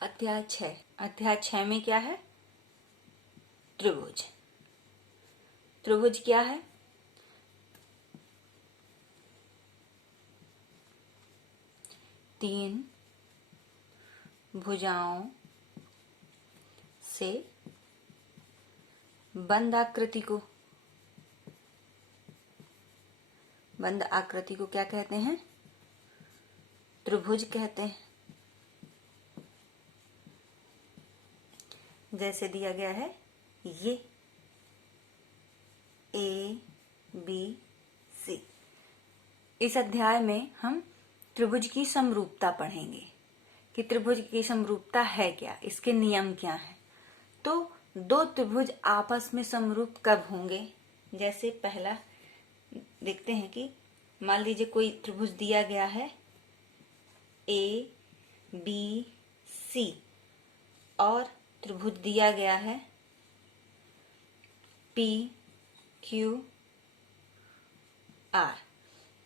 अध्याय 6। अध्याय 6 में क्या है? त्रिभुज। त्रिभुज क्या है? तीन भुजाओं से बंद आकृति को क्या कहते हैं? त्रिभुज कहते हैं। जैसे दिया गया है ये ABC। इस अध्याय में हम त्रिभुज की समरूपता पढ़ेंगे कि त्रिभुज की समरूपता है क्या, इसके नियम क्या हैं। तो दो त्रिभुज आपस में समरूप कब होंगे? जैसे पहला देखते हैं कि मान लीजिए कोई त्रिभुज दिया गया है ABC और त्रिभुज दिया गया है PQR।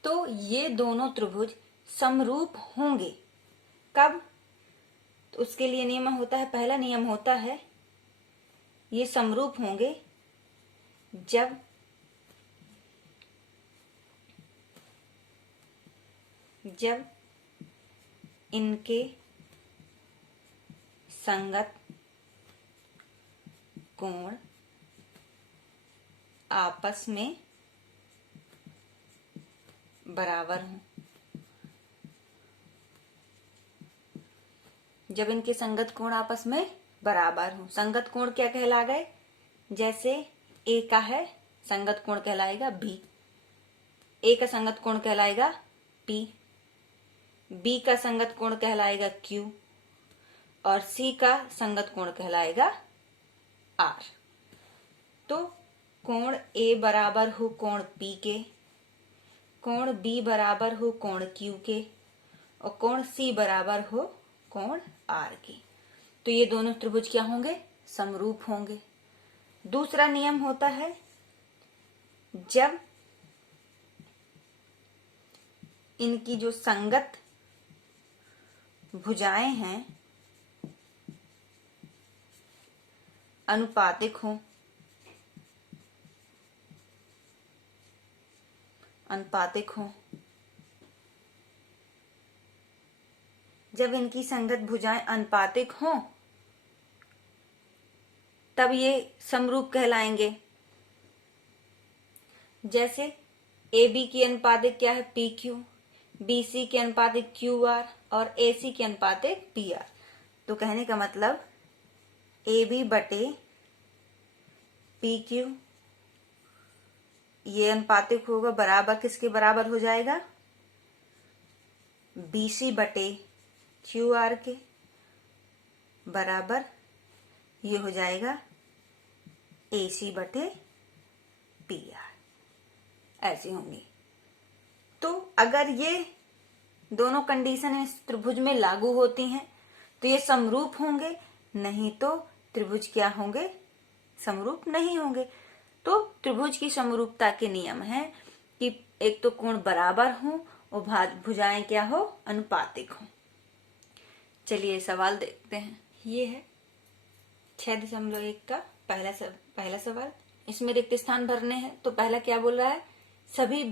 तो ये दोनों त्रिभुज समरूप होंगे कब? तो उसके लिए नियम होता है, पहला नियम होता है ये समरूप होंगे जब इनके संगत कोण आपस में बराबर हों। जब इनके संगत कोण आपस में बराबर हों। संगत कोण क्या कहला गए? जैसे A का है संगत कोण कहलाएगा B, A का संगत कोण कहलाएगा P, B का संगत कोण कहलाएगा Q और C का संगत कोण कहलाएगा R। तो कोण A बराबर हो कोण P के, कोण B बराबर हो कोण Q के और कोण C बराबर हो कोण R के। तो ये दोनों त्रिभुज क्या होंगे? समरूप होंगे। दूसरा नियम होता है जब इनकी जो संगत भुजाएं हैं अनुपातिक हों। जब इनकी संगत भुजाएं अनुपातिक हों तब ये समरूप कहलाएंगे। जैसे AB की अनुपातिक क्या है? PQ, BC के अनुपातिक QR और AC के अनुपातिक PR। तो कहने का मतलब AB बटे PQ ये अनुपातिक होगा, बराबर किसके बराबर हो जाएगा? BC बटे QR के बराबर ये हो जाएगा AC बटे PR। ऐसे होंगे। तो अगर ये दोनों कंडीशन इस त्रिभुज में लागू होती हैं तो ये समरूप होंगे, नहीं तो त्रिभुज क्या होंगे? समरूप नहीं होंगे। तो त्रिभुज की समरूपता के नियम है कि एक तो कोण बराबर हो और भुजाएं क्या हो? अनुपातिक हो। चलिए सवाल देखते हैं। ये है 6.1 का पहला सवाल। इसमें रिक्त स्थान भरने हैं। तो पहला क्या बोल रहा है? सभी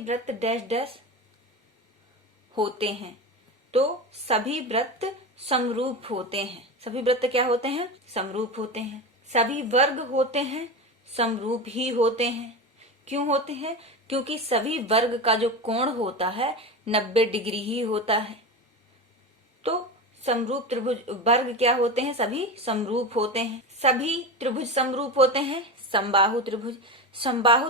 वृत्त डैश डैश होते हैं। तो सभी वृत्त समरूप होते हैं। सभी वृत्त क्या होते हैं? समरूप होते हैं। सभी वर्ग होते हैं, समरूप ही होते हैं। क्यों होते हैं? क्योंकि सभी वर्ग का जो कोण होता है 90 डिग्री ही होता है। तो समरूप त्रिभुज वर्ग क्या होते हैं? सभी समरूप होते हैं। सभी त्रिभुज समरूप होते हैं। समबाहु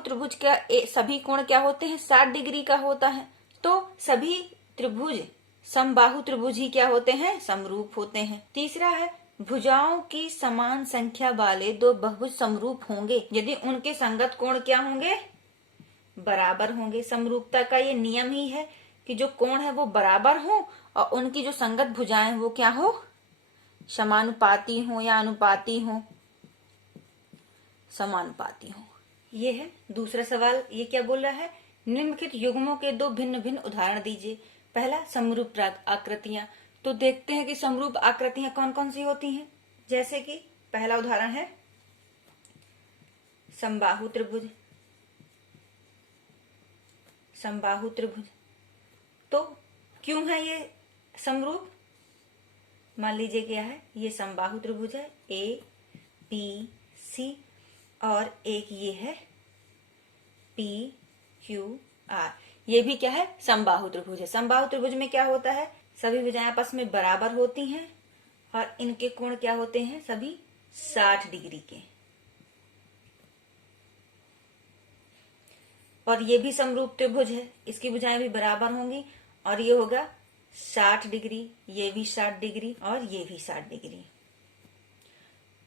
त्रिभुज का सभी कोण क्या होते हैं? 60 डिग्री का होता है। तो सभी त्रिभुज समबाहु त्रिभुज ही क्या होते हैं? समरूप होते हैं। तीसरा है भुजाओं की समान संख्या वाले दो बहुभुज समरूप होंगे यदि उनके संगत कोण क्या होंगे? बराबर होंगे। समरूपता का ये नियम ही है कि जो कोण है वो बराबर हो और उनकी जो संगत भुजाएं वो क्या हो? समानुपाती हो या अनुपाती हो? समानुपाती हो। ये है दूसरा सवाल। ये क्या बोल रहा है? निम्नलिखित युग्मों के दो भिन्न भिन्न उदाहरण दीजिए। पहला समरूप आकृतियां। तो देखते हैं कि समरूप आकृतियां कौन कौन सी होती हैं। जैसे कि पहला उदाहरण है समबाहु त्रिभुज। समबाहु त्रिभुज तो क्यों है ये समरूप? मान लीजिए क्या है, ये समबाहु त्रिभुज है ए पी सी और एक ये है पी क्यू आर। ये भी क्या है, समबाहु त्रिभुज है। समबाहु त्रिभुज में क्या होता है, सभी भुजाएं आपस में बराबर होती हैं और इनके कोण क्या होते हैं, सभी 60 डिग्री के। और ये भी समरूप त्रिभुज है, इसकी भुजाएं भी बराबर होंगी और ये होगा 60 डिग्री, ये भी 60 डिग्री और ये भी 60 डिग्री।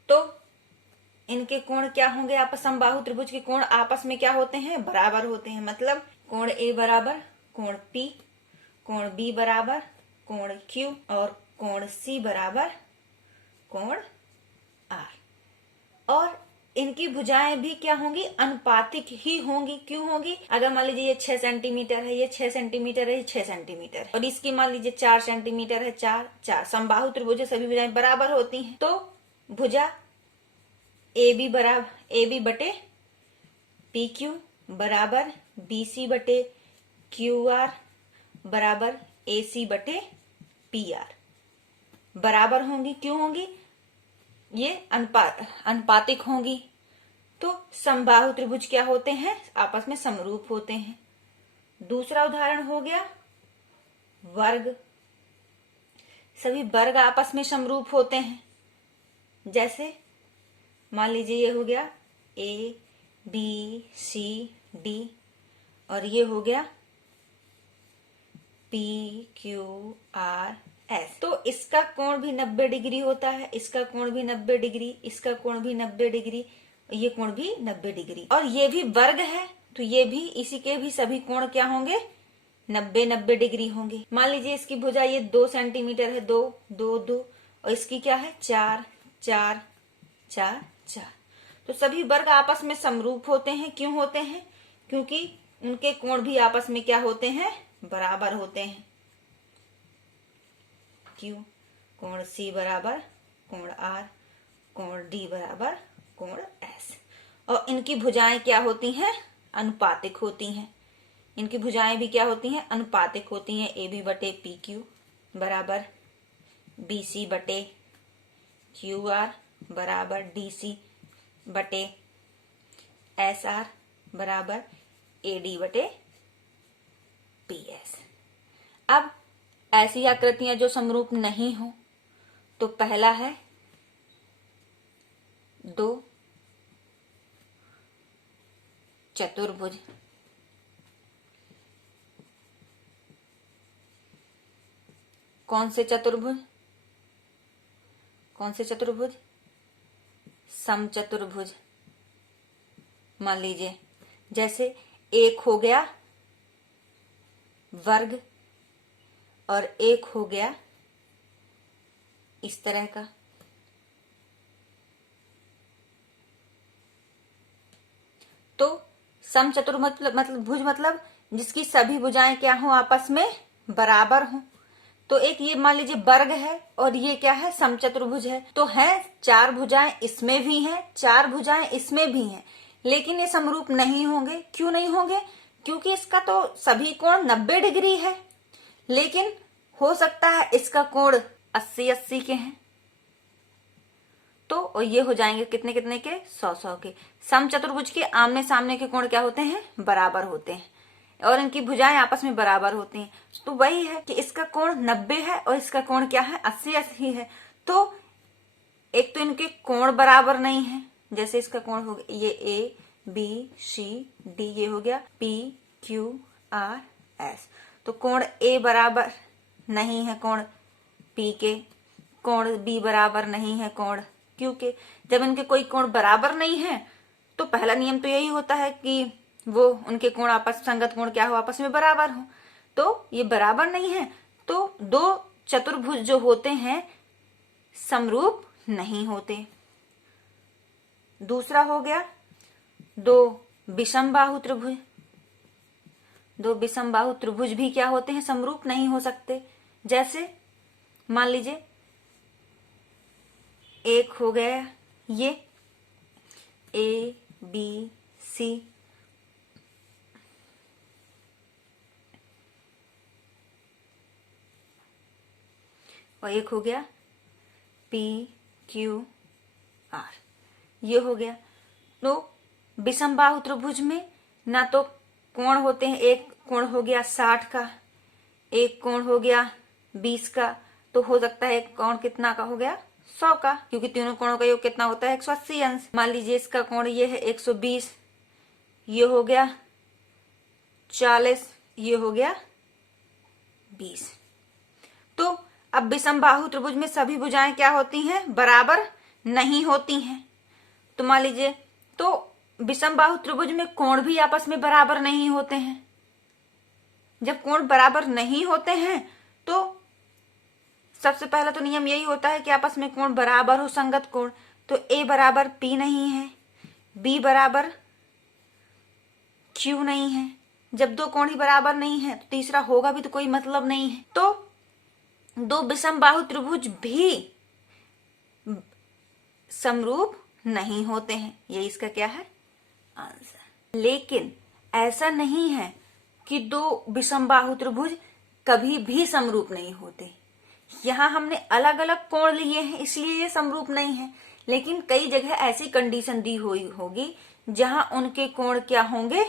तो इनके कोण क्या होंगे, आपस समबाहु त्रिभुज के कोण आपस में क्या होते हैं, बराबर होते हैं। मतलब कोण ए बराबर कोण पी, कोण बी बराबर कोण क्यू और कोण सी बराबर कोण आर। और इनकी भुजाएं भी क्या होंगी, अनुपातिक ही होंगी। क्यों होंगी? अगर मान लीजिए ये 6 सेंटीमीटर है, ये 6 सेंटीमीटर है, ये 6 सेंटीमीटर है और इसकी मान लीजिए 4 सेंटीमीटर है, 4 समबाहु त्रिभुज सभी भुजाएं बराबर होती हैं। तो भुजा ए बी बटे पी क्यू बराबर बी सी बटे क्यू आर बराबर ए सी बटे पी आर बराबर होंगी। क्यों होंगी? ये अनुपातिक होंगी। तो समबाहु त्रिभुज क्या होते हैं, आपस में समरूप होते हैं। दूसरा उदाहरण हो गया वर्ग। सभी वर्ग आपस में समरूप होते हैं। जैसे मान लीजिए ये हो गया ए बी सी डी और ये हो गया पी क्यू आर एस। तो इसका कोण भी 90 डिग्री होता है, इसका कोण भी 90 डिग्री, इसका कोण भी 90 डिग्री, ये कोण भी 90 डिग्री। और ये भी वर्ग है तो ये भी, इसी के भी सभी कोण क्या होंगे, 90 डिग्री होंगे। मान लीजिए इसकी भुजा ये 2 सेंटीमीटर है, 2 2 2 और इसकी क्या है 4 4 4 4। तो सभी वर्ग आपस में समरूप होते हैं। क्यों होते हैं? क्योंकि उनके कोण भी आपस में क्या होते हैं, बराबर होते हैं। क्यों? कोण सी बराबर कोण आर, कोण डी बराबर कोण एस। और इनकी भुजाएं क्या होती हैं, अनुपातिक होती हैं। इनकी भुजाएं भी क्या होती हैं, अनुपातिक होती हैं। ए बी बटे पी क्यू बराबर बी सी बटे क्यू आर बराबर डी सी बटे एस आर बराबर ए डी बटे पी एस। अब ऐसी आकृतियां जो समरूप नहीं हो, तो पहला है 2 चतुर्भुज। कौन से चतुर्भुज? कौन से चतुर्भुज? समचतुर्भुज। मान लीजिए जैसे एक हो गया वर्ग और एक हो गया इस तरह का। तो समचतुर्भुज मतलब भुज मतलब जिसकी सभी भुजाएं क्या हो, आपस में बराबर हो। तो एक ये मान लीजिए वर्ग है और ये क्या है, समचतुर्भुज है। तो है 4 भुजाएं इसमें भी हैं, 4 भुजाएं इसमें भी हैं, लेकिन ये समरूप नहीं होंगे। क्यों नहीं होंगे? क्योंकि इसका तो सभी कोण 90 डिग्री है, लेकिन हो सकता है इसका कोण 80-80 के हैं। तो ये हो जाएंगे कितने कितने के, 100-100 के। समचतुर्भुज के आमने सामने के कोण क्या होते हैं, बराबर होते हैं और इनकी भुजाएं आपस में बराबर होती हैं। तो वही है कि इसका कोण 90 है और इसका कोण क्या है, 80-80 है। तो एक तो इनके कोण बराबर नहीं है। जैसे इसका कोण हो गया ये ए बी सी डी, ये हो गया पी क्यू आर एस। तो कोण ए बराबर नहीं है कोण पी के, कोण बी बराबर नहीं है कोण क्यू के। जब इनके कोई कोण बराबर नहीं है तो पहला नियम तो यही होता है कि वो उनके कोण आपस संगत कोण क्या हो, आपस में बराबर हो। तो ये बराबर नहीं है, तो 2 चतुर्भुज जो होते हैं समरूप नहीं होते। दूसरा हो गया 2 विषमबाहु त्रिभुज। 2 विषमबाहु त्रिभुज भी क्या होते हैं, समरूप नहीं हो सकते। जैसे मान लीजिए एक हो गया ये ABC, और एक हो गया PQR, ये हो गया। तो विषमबाहु त्रिभुज में ना तो कोण होते हैं, एक कोण हो गया 60 का, एक कोण हो गया 20 का, तो हो सकता है एक कोण कितना का हो गया 100 का, क्योंकि तीनों कोणों का योग कितना होता है 180 अंश। मान लीजिए इसका कोण ये है 120, ये हो गया 40, ये हो गया 20। तो अब विषमबाहु त्रिभुज में सभी भुजाएं क्या होती हैं, बराबर नहीं होती हैं। तो मान लीजिए, तो विषमबाहु त्रिभुज में कोण भी आपस में बराबर नहीं होते हैं। जब कोण बराबर नहीं होते हैं तो सबसे पहला तो नियम यही होता है कि आपस में कोण बराबर हो, संगत कोण। तो A बराबर P नहीं है, B बराबर Q नहीं है। जब दो कोण ही बराबर नहीं है तो तीसरा होगा भी तो कोई मतलब नहीं है। तो दो विषमबाहु त्रिभुज भी समरूप नहीं होते हैं। ये इसका क्या है, आंसर। लेकिन ऐसा नहीं है कि दो विषमबाहु त्रिभुज कभी भी समरूप नहीं होते। यहाँ हमने अलग अलग कोण लिए हैं इसलिए ये समरूप नहीं है, लेकिन कई जगह ऐसी कंडीशन दी हुई होगी जहां उनके कोण क्या होंगे,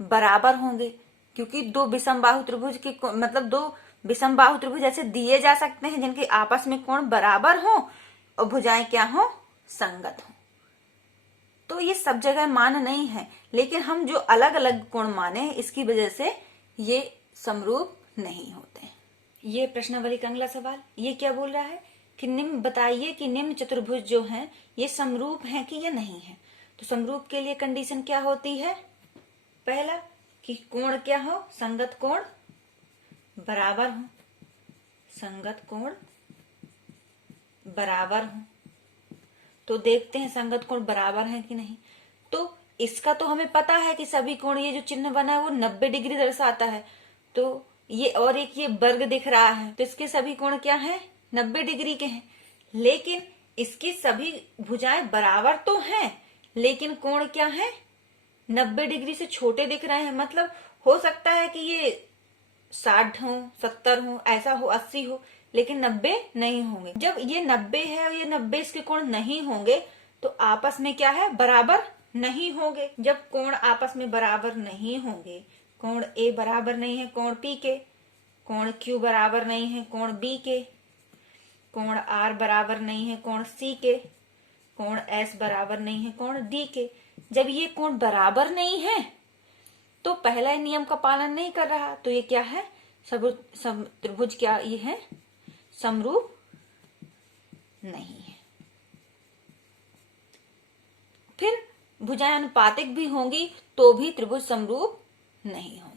बराबर होंगे। क्योंकि दो विषमबाहु त्रिभुज के मतलब दो विषमबाहु त्रिभुज ऐसे दिए जा सकते हैं जिनके आपस में कोण बराबर हो और भुजाएं क्या हो, संगत हो। तो ये सब जगह मान नहीं है, लेकिन हम जो अलग अलग कोण माने इसकी वजह से ये समरूप नहीं होते। ये प्रश्नावली का अगला सवाल, ये क्या बोल रहा है कि निम्न बताइए कि निम्न चतुर्भुज जो हैं ये समरूप हैं कि या नहीं है। तो समरूप के लिए कंडीशन क्या होती है, पहला कि कोण क्या हो, संगत कोण बराबर हो, संगत कोण बराबर हो। तो देखते हैं संगत कोण बराबर है कि नहीं। तो इसका तो हमें पता है कि सभी कोण, ये जो चिन्ह बना है वो 90 डिग्री दर्शाता है। तो ये और एक ये वर्ग दिख रहा है, तो इसके सभी कोण क्या है, 90 डिग्री के हैं। लेकिन इसकी सभी भुजाएं बराबर तो हैं, लेकिन कोण क्या है, 90 डिग्री से छोटे दिख रहे हैं। मतलब हो सकता है कि ये 60 हो, 70 हो, ऐसा हो, 80 हो, लेकिन 90 नहीं होंगे। जब ये 90 है और ये 90 इसके कोण नहीं होंगे तो आपस में क्या है, बराबर नहीं होंगे। जब कोण आपस में बराबर नहीं होंगे, कोण A बराबर नहीं है कोण P के, कोण Q बराबर नहीं है कोण B के, कोण R बराबर नहीं है कोण C के, कोण S बराबर नहीं है कोण D के। जब ये कोण बराबर नहीं है तो पहला नियम का पालन नहीं कर रहा, तो ये क्या है, त्रिभुज क्या ये है, समरूप नहीं है। फिर भुजाएं अनुपातिक भी होंगी तो भी त्रिभुज समरूप नहीं होंगे।